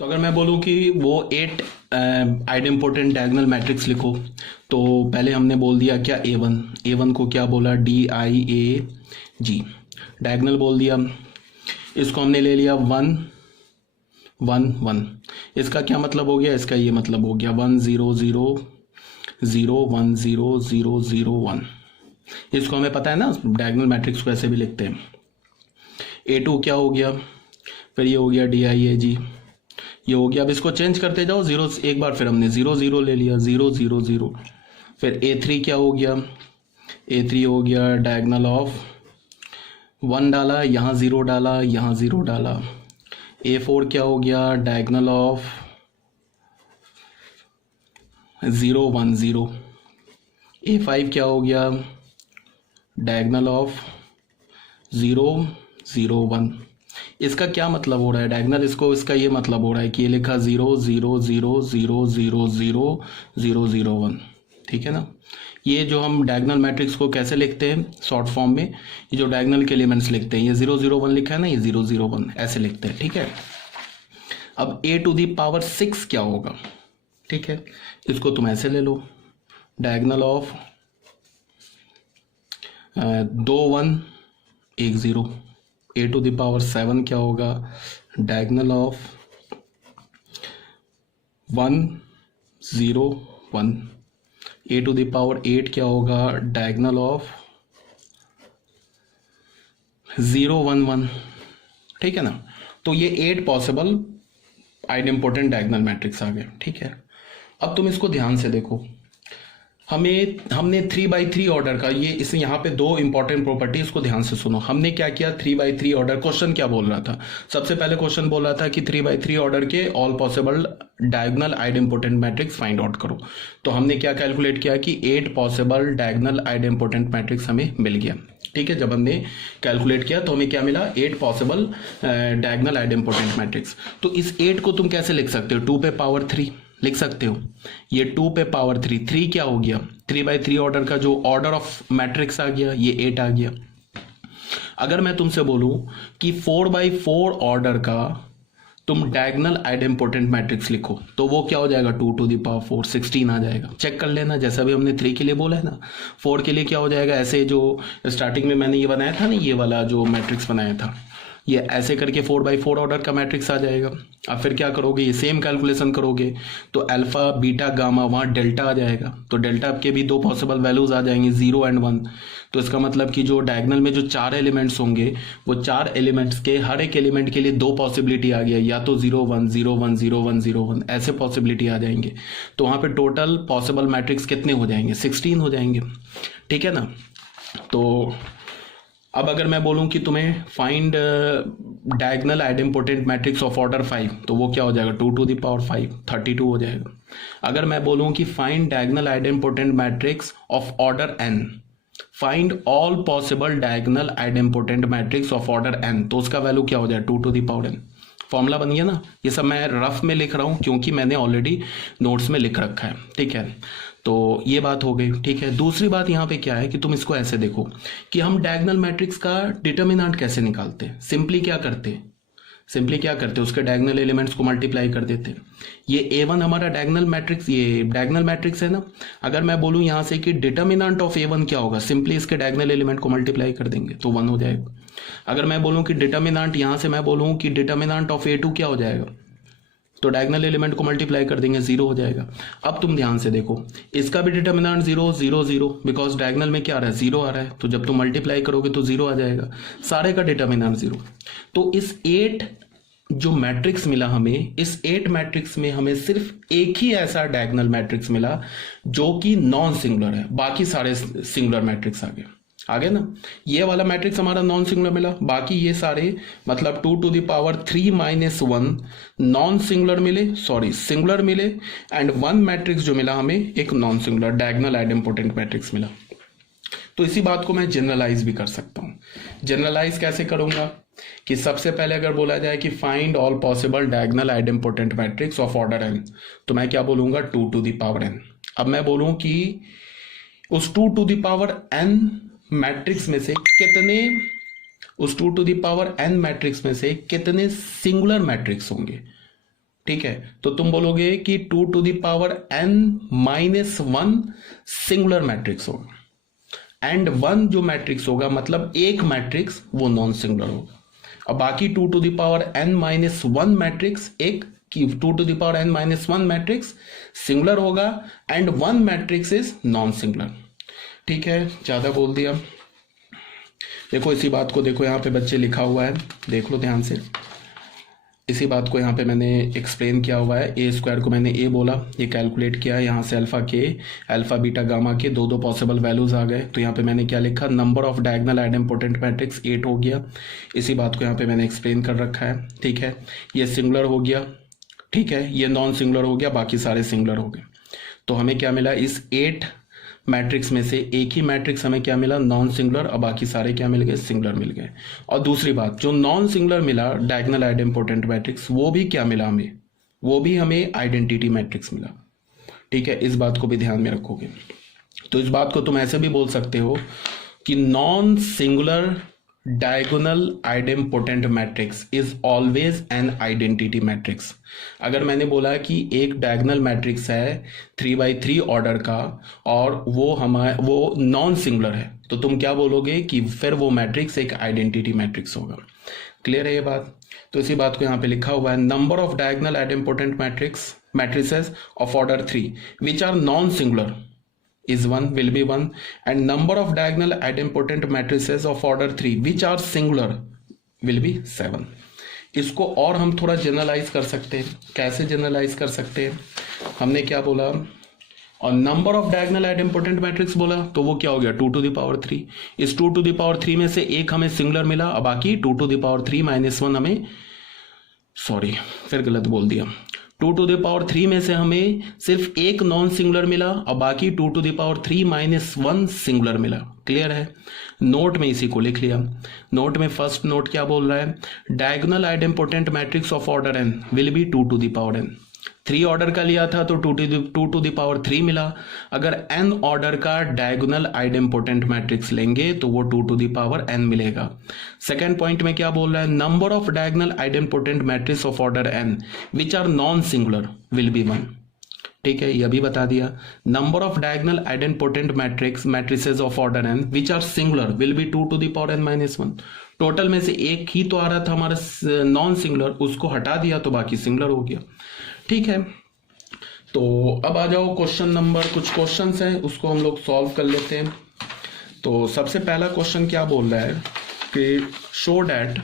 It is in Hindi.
तो अगर मैं बोलूँ कि वो 8 आइडेम्पोटेंट डायगोनल मैट्रिक्स लिखो, तो पहले हमने बोल दिया क्या ए वन को क्या बोला, DIAG, डायगोनल बोल दिया। इसको हमने ले लिया 1 1 1। इसका क्या मतलब हो गया, इसका ये मतलब हो गया 1 0 0 0 1 0 0 0 1। इसको हमें पता है ना, डायगोनल मैट्रिक्स को ऐसे भी लिखते हैं। A2 क्या हो गया, फिर ये हो गया DIAG, ये हो गया। अब इसको चेंज करते जाओ, जीरो एक बार फिर हमने 0 0 ले लिया, 0 0 0। फिर A3 क्या हो गया, A3 हो गया डायगोनल ऑफ 1 डाला, यहाँ 0 डाला, यहाँ 0 डाला। A4 क्या हो गया, डायगोनल ऑफ 0 1 0। A5 क्या हो गया, डायगोनल ऑफ 0 0 1। इसका क्या मतलब हो रहा है डायगोनल, इसको इसका ये मतलब हो रहा है कि ये लिखा 0 0 0 0 0 0 0 0 1। ठीक है ना। ये जो हम डायगोनल मैट्रिक्स को कैसे लिखते हैं शॉर्ट फॉर्म में, ये जो डायगोनल के एलिमेंट्स लिखते हैं, ये 0 0 1 लिखा है ना, ये 0 0 1 ऐसे लिखते हैं। ठीक है। अब A⁶ क्या होगा, ठीक है, इसको तुम ऐसे ले लो, डायगोनल ऑफ 2 1 1 0। A⁶ क्या होगा, डायगोनल ऑफ 1 0 1। A⁸ क्या होगा, डायगोनल ऑफ 0 1 1। ठीक है ना। तो ये 8 पॉसिबल आइडेम्पोटेंट डायगोनल मैट्रिक्स आ गए। ठीक है। अब तुम इसको ध्यान से देखो, हमने 3x3 ऑर्डर का, ये इसे यहाँ पे 2 इंपॉर्टेंट प्रॉपर्टी, इसको ध्यान से सुनो। हमने क्या किया, 3x3 ऑर्डर, क्वेश्चन क्या बोल रहा था, सबसे पहले क्वेश्चन बोल रहा था कि 3x3 ऑर्डर के all possible diagonal idempotent matrix find out करो। तो हमने क्या कैलकुलेट किया कि 8 पॉसिबल डायगोनल आइडेम्पोटेंट मैट्रिक्स हमें मिल गया। ठीक है। जब हमने कैलकुलेट किया तो हमें क्या मिला, 8 पॉसिबल डायगोनल आइडेम्पोटेंट मैट्रिक्स। तो इस 8 को तुम कैसे लिख सकते हो, 2 पे पावर 3 लिख सकते हो। ये 2 पे पावर 3, 3 क्या हो गया, 3x3 ऑर्डर का जो ऑर्डर ऑफ मैट्रिक्स आ गया, ये 8 आ गया। अगर मैं तुमसे बोलूं कि 4x4 ऑर्डर का तुम डायगोनल आइडेम्पोटेंट मैट्रिक्स लिखो, तो वो क्या हो जाएगा, 2 टू द पावर 4 16 आ जाएगा। चेक कर लेना, जैसा भी हमने 3 के लिए बोला है ना, 4 के लिए क्या हो जाएगा, ऐसे जो स्टार्टिंग में मैंने ये बनाया था ना, ये वाला जो मैट्रिक्स बनाया था, ये ऐसे करके 4x4 ऑर्डर का मैट्रिक्स आ जाएगा। अब फिर क्या करोगे, ये सेम कैलकुलेशन करोगे तो अल्फा बीटा गामा, वहाँ डेल्टा आ जाएगा, तो डेल्टा के भी 2 पॉसिबल वैल्यूज आ जाएंगे, 0 एंड 1। तो इसका मतलब कि जो डायगोनल में जो 4 एलिमेंट्स होंगे, वो 4 एलिमेंट्स के हर एक एलिमेंट के लिए 2 पॉसिबिलिटी आ गया, या तो 0 1 0 1 0 1 0 1 ऐसे पॉसिबिलिटी आ जाएंगे। तो वहाँ पे टोटल पॉसिबल मैट्रिक्स कितने हो जाएंगे, 16 हो जाएंगे। ठीक है ना। तो अब अगर मैं बोलूं कि तुम्हें find diagonal idempotent matrix of order 5, तो वो क्या हो जाएगा, 2 टू द पावर 5 32 हो जाएगा। अगर मैं बोलूं कि find diagonal idempotent matrix of order n, find all possible diagonal idempotent matrix of order n, तो उसका वैल्यू क्या हो जाए, 2 to the power n। Formula बन गया ना। ये सब मैं रफ में लिख रहा हूं क्योंकि मैंने ऑलरेडी नोट्स में लिख रखा है। ठीक है। तो ये बात हो गई। ठीक है। दूसरी बात यहाँ पे क्या है कि तुम इसको ऐसे देखो कि हम डायगोनल मैट्रिक्स का डिटर्मिनेंट कैसे निकालते हैं। सिंपली क्या करते हैं, उसके डायगोनल एलिमेंट्स को मल्टीप्लाई कर देते हैं। ये A1 हमारा डायगोनल मैट्रिक्स, ये डायगोनल मैट्रिक्स है ना। अगर मैं बोलूँ यहाँ से कि डिटर्मिनेंट ऑफ A1 क्या होगा, सिंपली इसके डायगोनल एलिमेंट को मल्टीप्लाई कर देंगे तो 1 हो जाएगा। अगर मैं बोलूँ कि डिटर्मिनेंट, यहाँ से मैं बोलूँ कि डिटर्मिनेंट ऑफ A2 क्या हो जाएगा, तो डायगोनल एलिमेंट को मल्टीप्लाई कर देंगे, 0 हो जाएगा। अब तुम ध्यान से देखो, इसका भी डिटर्मिनेंट 0 0 0, बिकॉज डायगोनल में क्या आ रहा है, 0 आ रहा है, तो जब तुम मल्टीप्लाई करोगे तो 0 आ जाएगा। सारे का डिटर्मिनेंट 0। तो इस 8 जो मैट्रिक्स मिला हमें, इस 8 मैट्रिक्स में हमें सिर्फ एक ही ऐसा डायगोनल मैट्रिक्स मिला जो कि नॉन सिंगुलर है, बाकी सारे सिंगुलर मैट्रिक्स आ गए ना। ये वाला मैट्रिक्स हमारा नॉन सिंगुलर मिला, बाकी ये सारे मतलब 2 to the power 3 - 1 non singular मिले, सिंगुलर मिले। एंड 1 मैट्रिक्स जो मिला हमें, एक non singular diagonal idempotent matrix मिला। तो इसी बात को मैं जनरलाइज भी कर सकता हूँ। जनरलाइज कैसे करूंगा कि सबसे पहले अगर बोला जाए कि find all possible diagonal idempotent matrix of order n, तो मैं क्या बोलूंगा, 2 टू द पावर n। अब मैं बोलूं कि उस 2 to the power n matrix में से कितने, उस 2 to the power n matrix में से कितने सिंगुलर मैट्रिक्स होंगे। ठीक है, तो तुम बोलोगे कि 2 to the power n minus 1 singular matrix होगा एंड 1 जो मैट्रिक्स होगा मतलब एक मैट्रिक्स वो नॉन सिंगुलर होगा। अब बाकी 2 to the power n minus 1 matrix एक कि 2 to the power n minus 1 matrix singular होगा and 1 matrix is non singular. ठीक है, ज्यादा बोल दिया। देखो इसी बात को देखो, यहाँ पे बच्चे लिखा हुआ है, देख लो ध्यान से। इसी बात को यहाँ पे मैंने एक्सप्लेन किया हुआ है। ए स्क्वायर को मैंने ए बोला, ये कैलकुलेट किया, यहाँ से अल्फा के अल्फा बीटा गामा के दो पॉसिबल वैल्यूज आ गए। तो यहाँ पे मैंने क्या लिखा, number of diagonal idempotent matrix 8 हो गया। इसी बात को यहाँ पे मैंने एक्सप्लेन कर रखा है। ठीक है, ये सिंगुलर हो गया, ठीक है, ये नॉन सिंगुलर हो गया, बाकी सारे सिंगुलर हो गए। तो हमें क्या मिला, इस 8 मैट्रिक्स में से एक ही मैट्रिक्स हमें क्या मिला, नॉन सिंगुलर, और बाकी सारे क्या मिल गए, सिंगुलर मिल गए। और दूसरी बात, जो नॉन सिंगुलर मिला डायगोनल आइडेम्पोटेंट मैट्रिक्स, वो भी क्या मिला हमें, वो भी हमें आइडेंटिटी मैट्रिक्स मिला। ठीक है, इस बात को भी ध्यान में रखोगे। तो इस बात को तुम ऐसे भी बोल सकते हो कि non singular diagonal idempotent matrix is always an identity matrix. अगर मैंने बोला कि एक डायगोनल मैट्रिक्स है 3x3 ऑर्डर का और वो नॉन सिंगुलर है, तो तुम क्या बोलोगे कि फिर वो मैट्रिक्स एक आइडेंटिटी मैट्रिक्स होगा। क्लियर है ये बात? तो इसी बात को यहाँ पे लिखा हुआ है, number of diagonal idempotent matrices of order 3 which are non singular is 1 will be 1 and number of diagonal idempotent matrices of order 3 which are singular will be 7। इसको और हम थोड़ा जनरलाइज कर सकते हैं। कैसे जनरलाइज कर सकते हैं, हमने क्या बोला, और number of diagonal idempotent matrix बोला, तो वो क्या हो गया 2 टू द पावर 3। इस 2 टू द पावर 3 में से एक हमें सिंगुलर मिला और बाकी 2 टू द पावर 3 माइनस 1 हमें, सॉरी फिर गलत बोल दिया, 2 टू द पावर 3 में से हमें सिर्फ एक नॉन सिंगुलर मिला और बाकी 2 to the power 3 minus 1 singular मिला। क्लियर है? नोट में इसी को लिख लिया। नोट में फर्स्ट नोट क्या बोल रहा है, diagonal idempotent matrix of order n will be 2 to the power n। 3 order का लिया था तो 2 टू द पावर 3 मिला। अगर n ऑर्डर का डायगोनल आइडेम्पोटेंट मैट्रिक्स लेंगे तो वो 2 टू द पावर n मिलेगा। सेकेंड पॉइंट में क्या बोल रहा है, number of diagonal idempotent matrix of order n which are non singular will be 1। ठीक है, यह भी बता दिया। Number of diagonal idempotent matrices of order n which are singular will be 2 to the power n minus 1। Total में से एक ही तो आ रहा था हमारा नॉन सिंगुलर, उसको हटा दिया तो बाकी सिंगुलर हो गया। ठीक है, तो अब आ जाओ क्वेश्चन नंबर, कुछ क्वेश्चंस हैं उसको हम लोग सॉल्व कर लेते हैं। तो सबसे पहला क्वेश्चन क्या बोल रहा है कि शो डैट